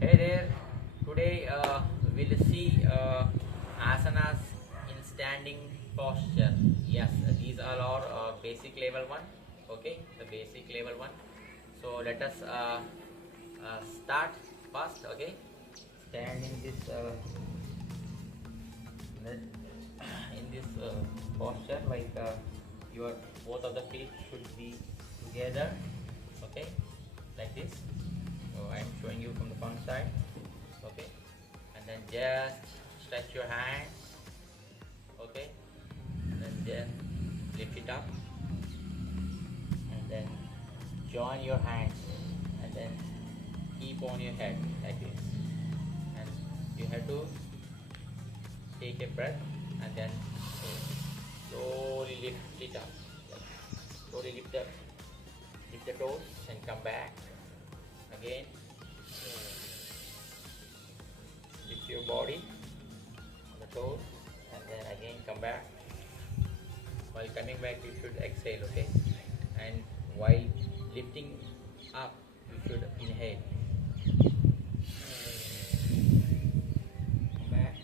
Hey there, today we'll see asanas in standing posture. Yes, these are our basic level one. Okay, the basic level one. So let us start first. Okay, stand in this in this posture like your both of the feet should be together. Okay, like this. So I'm showing you from the front side. Okay, and then just stretch your hands. Okay, and then lift it up, and then join your hands, and then keep on your head like this. And you have to take a breath, and then slowly lift it up. Slowly lift the toes and come back again. Lift your body on the toes, and then again come back. While coming back, you should exhale, okay? And while lifting up, you should inhale. Come back.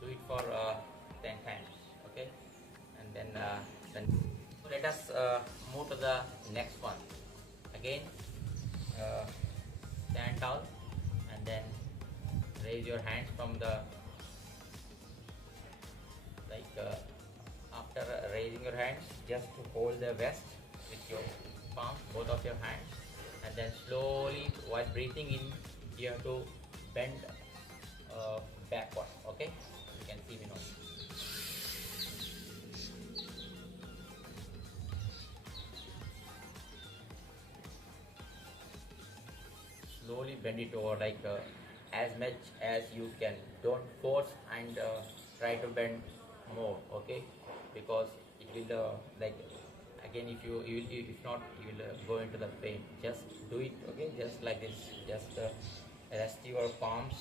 Do it for 10 times, okay? And then let us move to the next one. Again, uh, stand tall, and then raise your hands from the after raising your hands, just to hold the vest with your palm, both of your hands, and then slowly while breathing in, you have to bend backward. Okay, you can see me now. Slowly bend it over like as much as you can. Don't force and try to bend more, okay? Because it will like again, if not, you will go into the pain. Just do it, okay? Just like this. Just rest your palms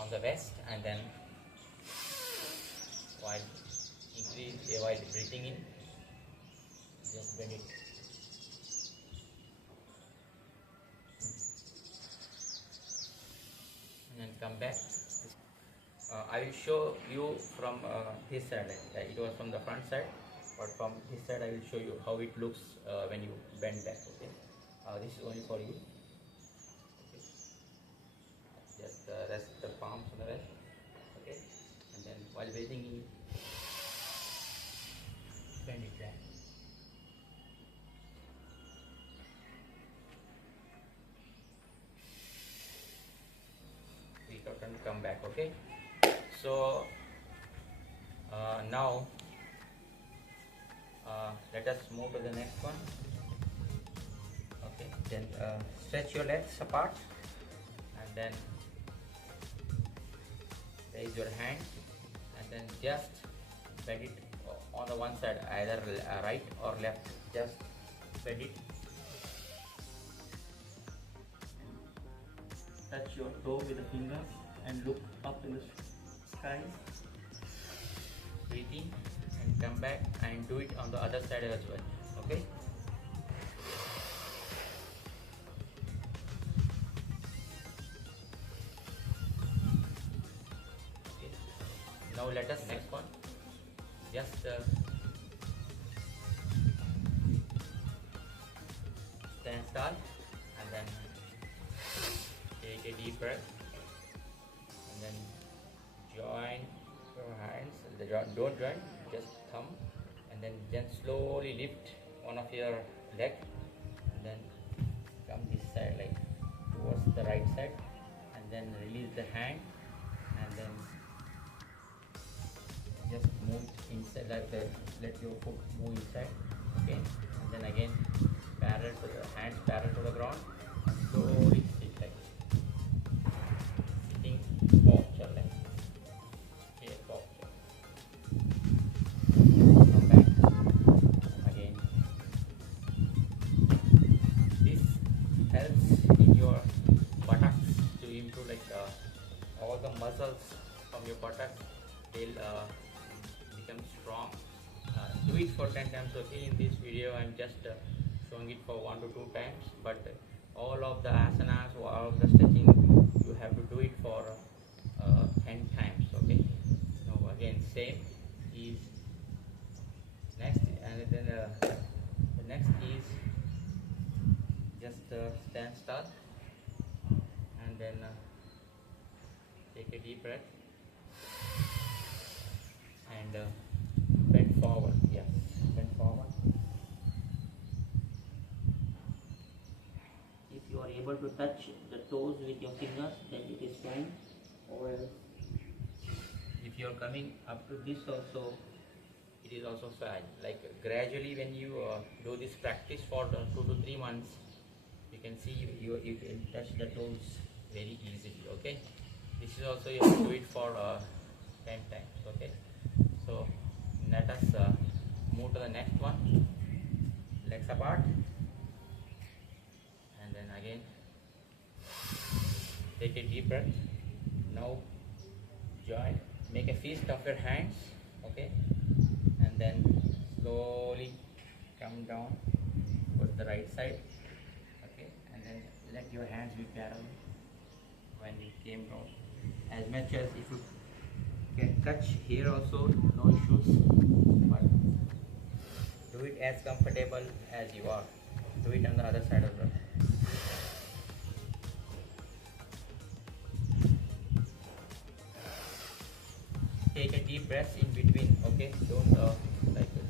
on the vest, and then while while breathing in, just bend it. And then come back. I will show you from this side. It was from the front side, but from this side I will show you how it looks when you bend back. Okay, this is only for you. Okay. Just rest the palms on the rest. Okay, and then while breathing in, bend it back. Breathe out and come back. Okay. So now let us move to the next one. Okay, then stretch your legs apart, and then raise your hand, and then just bend it on the one side, either right or left. Just bend it. Touch your toe with the fingers and look up in the sky. Breathe in and come back, and do it on the other side as well. Okay. Okay. Now let us next one. Just stand tall, and then take a deep breath, and then join your hands. Don't join, just thumb, and then slowly lift one of your leg, and then come this side like towards the right side, and then release the hand, and then just move inside, like let your foot move inside. Okay, and then again parallel to the hands, parallel to the ground, and slowly sit like sitting posture, like here posture. Come back again. This helps in your buttocks to improve, like all the muscles from your buttocks will become strong. Do it for 10 times. Okay, in this video I'm just showing it for 1 to 2 times, but all of the asanas or all of the stretching, you have to do it for 10 times. Okay, now again same is next, and then the next is just stand still, and then take a deep breath and bend forward. Yes, bend forward. If you are able to touch the toes with your fingers, then it is fine. Or if you are coming up to this also, it is also fine. Like gradually, when you do this practice for 2 to 3 months, you can see you can touch the toes very easily. Okay, this is also you have to do it for 10 times. Okay, so let us move to the next one. Legs apart, and then again take a deep breath. Now join, make a fist of your hands. Okay, and then slowly come down towards the right side. Okay, and then let your hands be parallel when it came down. As much as if you can touch here also, no issues, but do it as comfortable as you are. Do it on the other side as well. Take a deep breath in between. Okay,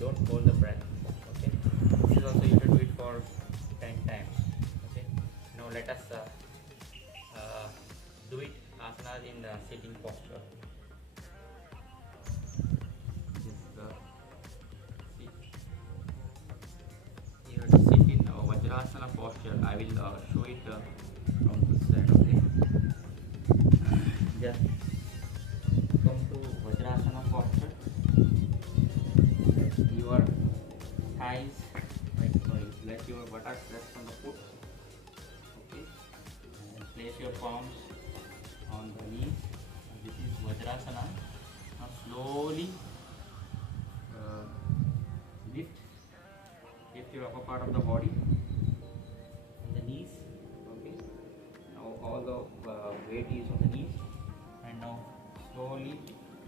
don't hold the breath. Okay, this is also you should do it for 10 times. Okay, now let us do it asanas in the sitting posture. Just sit. You have to sit in Vajrasana posture. I will show it from this side. Okay, just come to Vajrasana posture. Let your thighs, let your buttocks rest on the foot. Okay, and place your palms on the knees. This is Vajrasana. Now slowly lift your upper part of the body on the knees. Okay, now all the weight is on the knees, and now slowly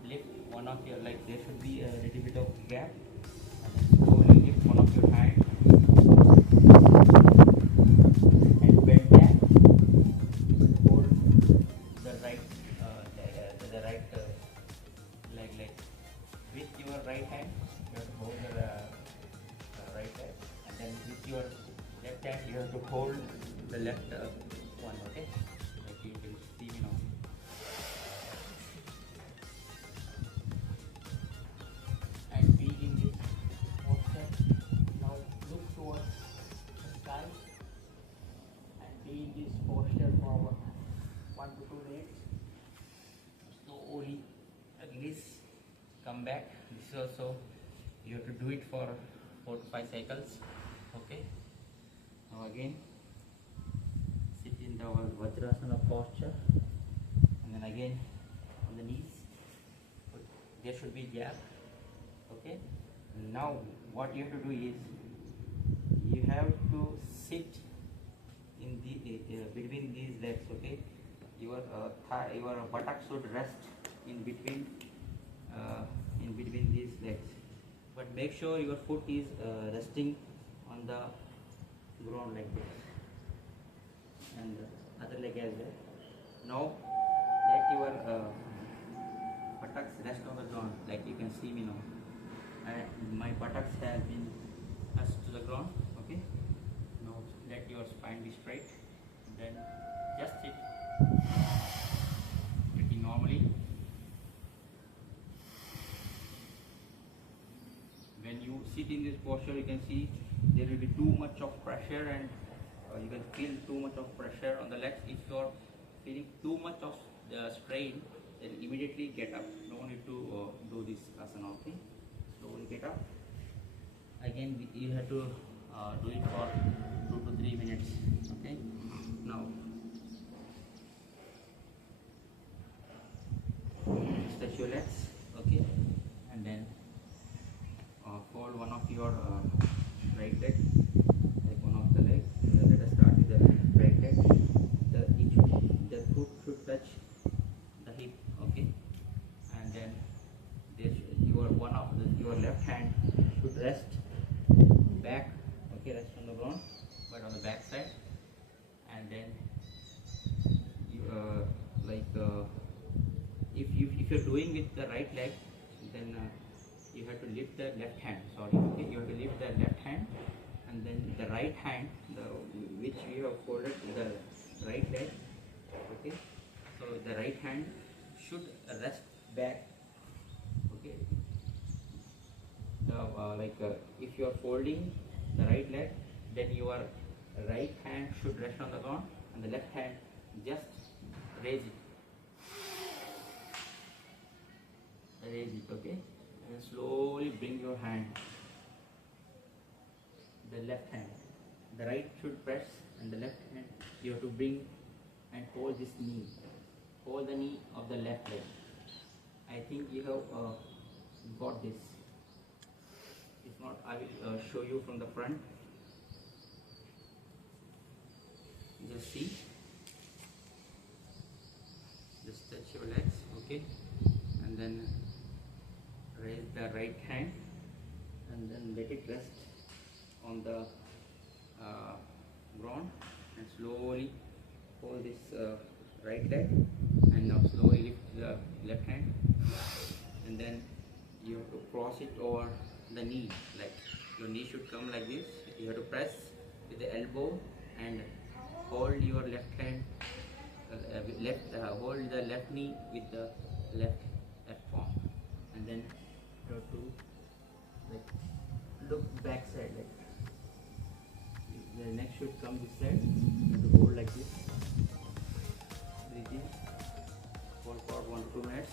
lift one of your legs. There should be a little bit of gap, and then slowly lift one of your hands and bend back. Hold the right leg with your right hand. You have to hold the right hand, and then with your left hand you have to hold the left one. Okay, like you can see me now. And be in this posture. Now look towards the sky and be in this posture for 1 to 2 minutes. Slowly release, come back. This is also you have to do it for 4 to 5 cycles. Okay, now again sit in the Vajrasana posture, and then again on the knees. There should be gap. Okay, now what you have to do is you have to sit in the between these legs. Okay, your your buttocks should rest in between these legs, but make sure your foot is resting on the ground like this, and the other leg as well. Now let your buttocks rest on the ground, like you can see me now. My buttocks have been touched to the ground. Okay, now let your spine be straight, then just sit pretty normally. When you sit in this posture, you can see there will be too much of pressure, and you can feel too much of pressure on the legs. If you are feeling too much of the strain, then immediately get up. No need to do this asana. Okay, slowly get up. Again, you have to do it for 2 to 3 minutes. Okay, now stretch your legs. Okay, and then fold one of your right leg, like one of the legs. Let us start with the right you're doing with the right leg, then you have to lift the left hand. Sorry, okay, you have to lift the left hand, and then the right hand, which we have folded the right leg. Okay, so the right hand should rest back. Okay, now if you are folding the right leg, then your right hand should rest on the ground, and the left hand just raise it. Okay, and slowly bring your hand, the left hand, the right should press, and the left hand you have to bring and hold this knee, hold the knee of the left leg. I think you have got this. If not, I will show you from the front. Just see, just touch your legs, okay, and then raise the right hand, and then let it rest on the ground, and slowly hold this right leg, and now slowly lift the left hand, and then you have to cross it over the knee. Like your knee should come like this. You have to press with the elbow and hold your left hand, hold the left knee with the left palm, and then you have to look back side, like the neck should come this side. You have to hold like this. Breathe in, hold for 1 to 2 minutes,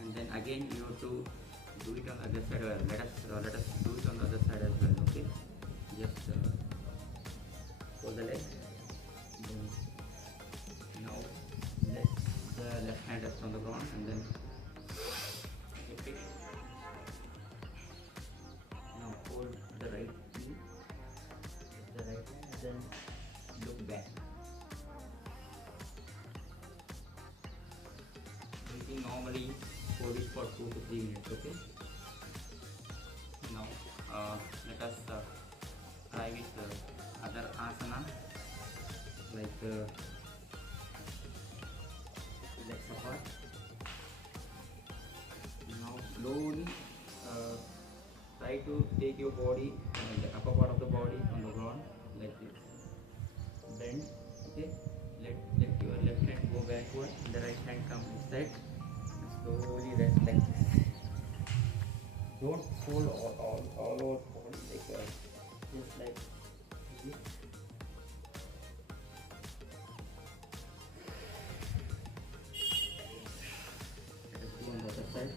and then again you have to do it on the other side. Let us do it on the other side as well. Okay, just hold the leg. Now let the left hand rest on the ground, and then lift it. Now hold the right knee, the right hand, and then look back. Breathing normally, hold it for 2 to 3 minutes. Okay. Now let us try with other asana, like legs apart. Now slowly try to take your body, the upper part of the body on the ground like this. Bend. Okay. Let your left hand go backward, and the right hand come inside, and slowly rest like this. Don't fold all over body, like just like this. Let us go on the other side.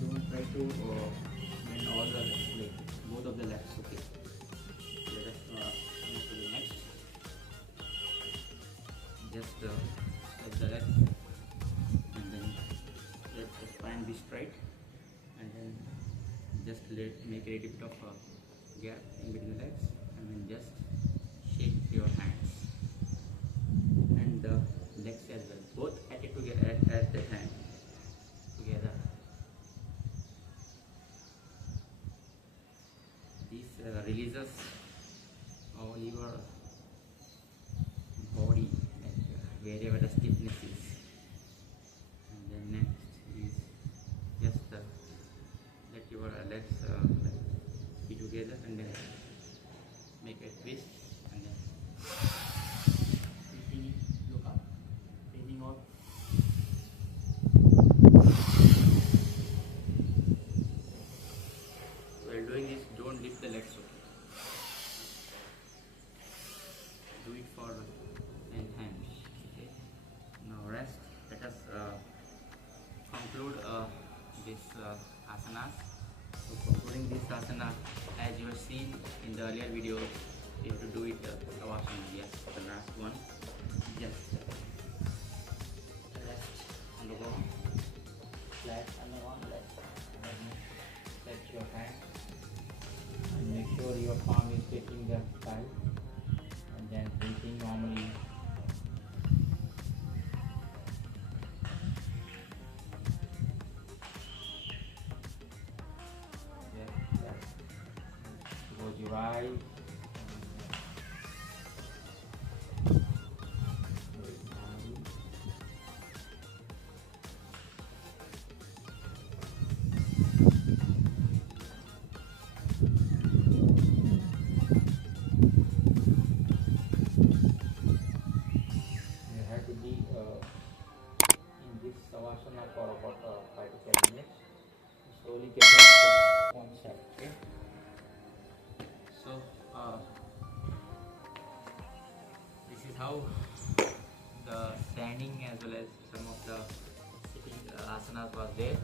Don't try to bend all the legs, like both of the legs. Okay. Let us move to the next. Just stretch the legs, and then let the spine be straight, and then just make a little bit of a gap in between the legs, and then just shake your hands and the legs as well, both at it together, at the hand together. This releases all your body, wherever the stiffness is. And then next is just let your legs be together, and then make a twist, and then breathing in, look up, breathing out. While doing this, don't lift the legs. Okay, do it for 10 times. Okay, now rest. Let us conclude this asanas. So concluding this asana, as you have seen in the earlier video, you have to do it savasana. Yes, the last one. Just rest on the ground, flat on the ground, stretch your hand, and make sure your palm is facing the sky, and then breathing normally. Close your rise. You have to be in this savasana for about 5 to 10 minutes. Slowly get back to one side. Okay. So this is how the standing as well as some of the sitting asanas was there.